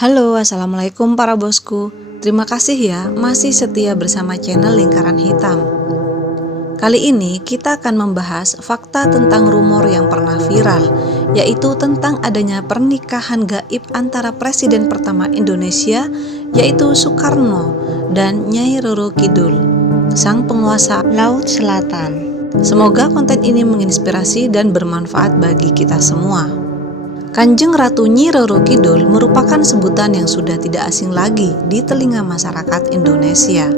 Halo, assalamualaikum para bosku. Terima kasih ya masih setia bersama channel Lingkaran Hitam. Kali ini kita akan membahas fakta tentang rumor yang pernah viral, yaitu tentang adanya pernikahan gaib antara Presiden pertama Indonesia, yaitu Soekarno, dan Nyai Roro Kidul, sang penguasa Laut Selatan. Semoga konten ini menginspirasi dan bermanfaat bagi kita semua. Kanjeng Ratu Nyi Roro Kidul merupakan sebutan yang sudah tidak asing lagi di telinga masyarakat Indonesia.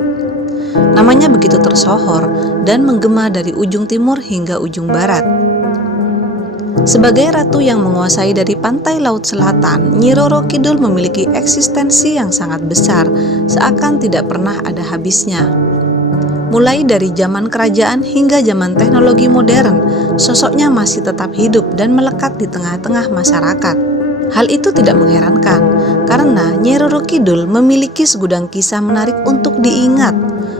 Namanya begitu tersohor dan menggema dari ujung timur hingga ujung barat. Sebagai ratu yang menguasai dari pantai Laut Selatan, Nyi Roro Kidul memiliki eksistensi yang sangat besar, seakan tidak pernah ada habisnya. Mulai dari zaman kerajaan hingga zaman teknologi modern, sosoknya masih tetap hidup dan melekat di tengah-tengah masyarakat. Hal itu tidak mengherankan, karena Nyai Roro Kidul memiliki segudang kisah menarik untuk diingat,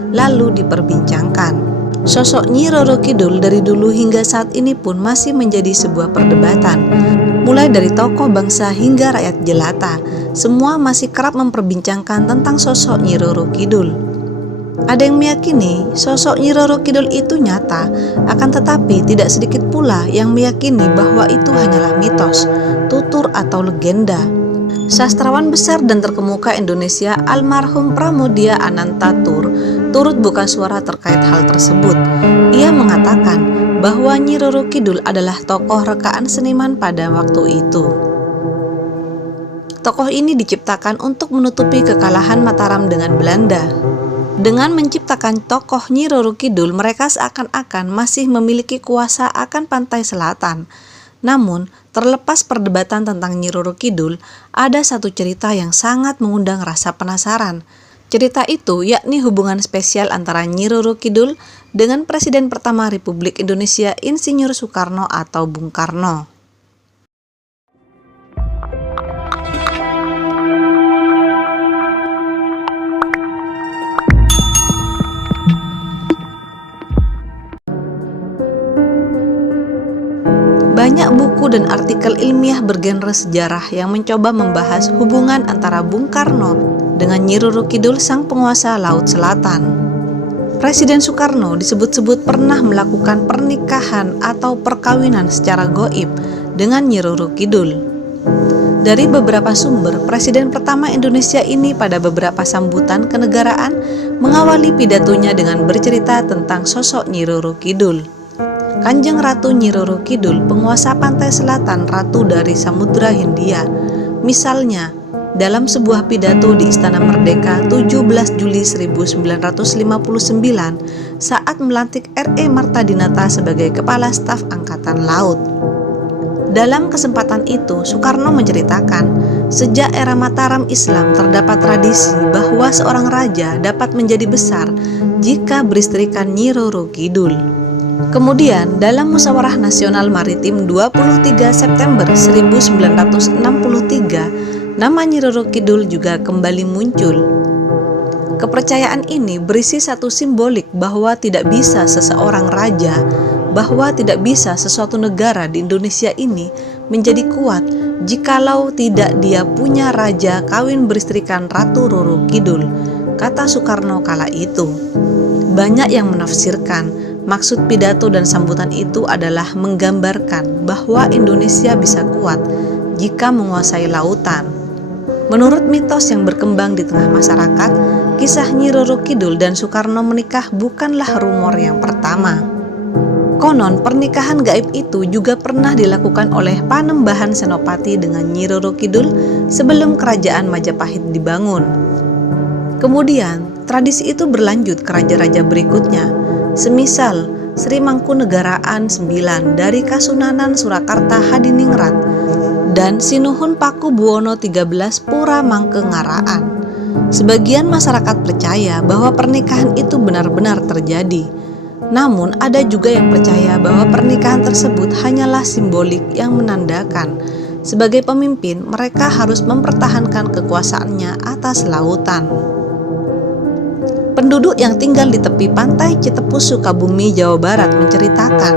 lalu diperbincangkan. Sosok Nyi Roro Kidul dari dulu hingga saat ini pun masih menjadi sebuah perdebatan. Mulai dari tokoh bangsa hingga rakyat jelata, semua masih kerap memperbincangkan tentang sosok Nyi Roro Kidul. Ada yang meyakini sosok Nyi Roro Kidul itu nyata, akan tetapi tidak sedikit pula yang meyakini bahwa itu hanyalah mitos, tutur atau legenda. Sastrawan besar dan terkemuka Indonesia almarhum Pramoedya Anantatur turut buka suara terkait hal tersebut. Ia mengatakan bahwa Nyi Roro Kidul adalah tokoh rekaan seniman pada waktu itu. Tokoh ini diciptakan untuk menutupi kekalahan Mataram dengan Belanda. Dengan menciptakan tokoh Nyi Roro Kidul, mereka seakan-akan masih memiliki kuasa akan pantai selatan. Namun, terlepas perdebatan tentang Nyi Roro Kidul, ada satu cerita yang sangat mengundang rasa penasaran. Cerita itu yakni hubungan spesial antara Nyi Roro Kidul dengan Presiden pertama Republik Indonesia Insinyur Soekarno atau Bung Karno. Banyak buku dan artikel ilmiah bergenre sejarah yang mencoba membahas hubungan antara Bung Karno dengan Nyi Roro Kidul, sang penguasa Laut Selatan. Presiden Soekarno disebut-sebut pernah melakukan pernikahan atau perkawinan secara goib dengan Nyi Roro Kidul. Dari beberapa sumber, Presiden pertama Indonesia ini pada beberapa sambutan kenegaraan mengawali pidatonya dengan bercerita tentang sosok Nyi Roro Kidul. Kanjeng Ratu Nyi Roro Kidul, penguasa pantai selatan, ratu dari Samudra Hindia. Misalnya, dalam sebuah pidato di Istana Merdeka 17 Juli 1959 saat melantik R.E. Marta Dinata sebagai Kepala Staf Angkatan Laut. Dalam kesempatan itu, Soekarno menceritakan, sejak era Mataram Islam terdapat tradisi bahwa seorang raja dapat menjadi besar jika beristrikan Nyi Roro Kidul. Kemudian, dalam Musyawarah Nasional Maritim 23 September 1963, nama Nyi Roro Kidul juga kembali muncul. Kepercayaan ini berisi satu simbolik bahwa tidak bisa seseorang raja, bahwa tidak bisa sesuatu negara di Indonesia ini menjadi kuat jikalau tidak dia punya raja kawin beristrikan Ratu Roro Kidul, kata Soekarno kala itu. Banyak yang menafsirkan maksud pidato dan sambutan itu adalah menggambarkan bahwa Indonesia bisa kuat jika menguasai lautan. Menurut mitos yang berkembang di tengah masyarakat, kisah Nyi Roro Kidul dan Soekarno menikah bukanlah rumor yang pertama. Konon, pernikahan gaib itu juga pernah dilakukan oleh Panembahan Senopati dengan Nyi Roro Kidul sebelum kerajaan Majapahit dibangun. Kemudian, tradisi itu berlanjut ke raja-raja berikutnya, semisal Sri Mangkunegaraan IX dari Kasunanan Surakarta Hadiningrat dan Sinuhun Pakubuwono XIII Pura Mangkengaraan. Sebagian masyarakat percaya bahwa pernikahan itu benar-benar terjadi. Namun ada juga yang percaya bahwa pernikahan tersebut hanyalah simbolik yang menandakan sebagai pemimpin mereka harus mempertahankan kekuasaannya atas lautan. Penduduk yang tinggal di tepi pantai Citepus, Sukabumi, Jawa Barat menceritakan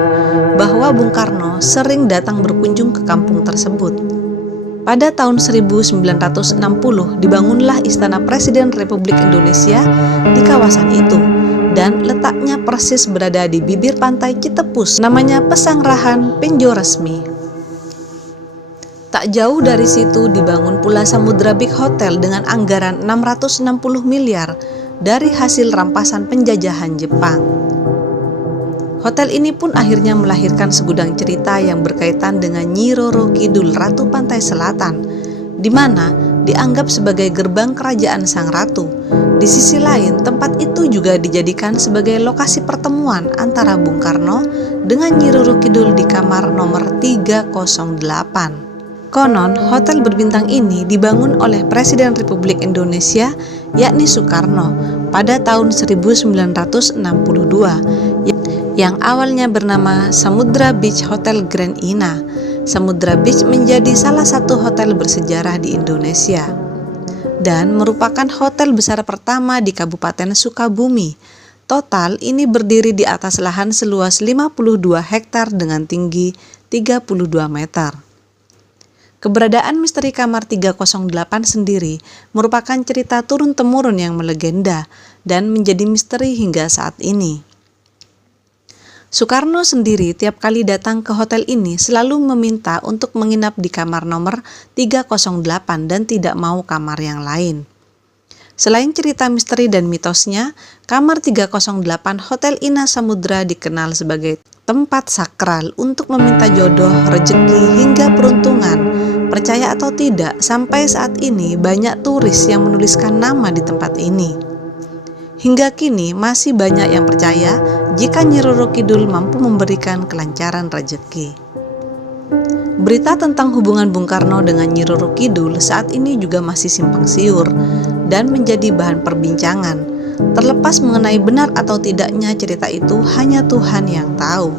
bahwa Bung Karno sering datang berkunjung ke kampung tersebut. Pada tahun 1960 dibangunlah Istana Presiden Republik Indonesia di kawasan itu, dan letaknya persis berada di bibir pantai Citepus, namanya Pesanggrahan Penjo Resmi. Tak jauh dari situ dibangun pula Samudra Big Hotel dengan anggaran 660 miliar dari hasil rampasan penjajahan Jepang. Hotel ini pun akhirnya melahirkan segudang cerita yang berkaitan dengan Nyi Roro Kidul, Ratu Pantai Selatan, di mana dianggap sebagai gerbang kerajaan sang ratu. Di sisi lain, tempat itu juga dijadikan sebagai lokasi pertemuan antara Bung Karno dengan Nyi Roro Kidul di kamar nomor 308. Konon, hotel berbintang ini dibangun oleh Presiden Republik Indonesia, yakni Soekarno, pada tahun 1962, yang awalnya bernama Samudra Beach Hotel Grand Ina. Samudra Beach menjadi salah satu hotel bersejarah di Indonesia dan merupakan hotel besar pertama di Kabupaten Sukabumi. Total ini berdiri di atas lahan seluas 52 hektar dengan tinggi 32 meter. Keberadaan misteri kamar 308 sendiri merupakan cerita turun-temurun yang melegenda dan menjadi misteri hingga saat ini. Soekarno sendiri tiap kali datang ke hotel ini selalu meminta untuk menginap di kamar nomor 308 dan tidak mau kamar yang lain. Selain cerita misteri dan mitosnya, kamar 308 Hotel Ina Samudra dikenal sebagai tempat sakral untuk meminta jodoh, rezeki, hingga peruntungan. Percaya atau tidak, sampai saat ini banyak turis yang menuliskan nama di tempat ini. Hingga kini masih banyak yang percaya jika Nyi Roro Kidul mampu memberikan kelancaran rezeki. Berita tentang hubungan Bung Karno dengan Nyi Roro Kidul saat ini juga masih simpang siur dan menjadi bahan perbincangan. Terlepas mengenai benar atau tidaknya cerita itu, hanya Tuhan yang tahu.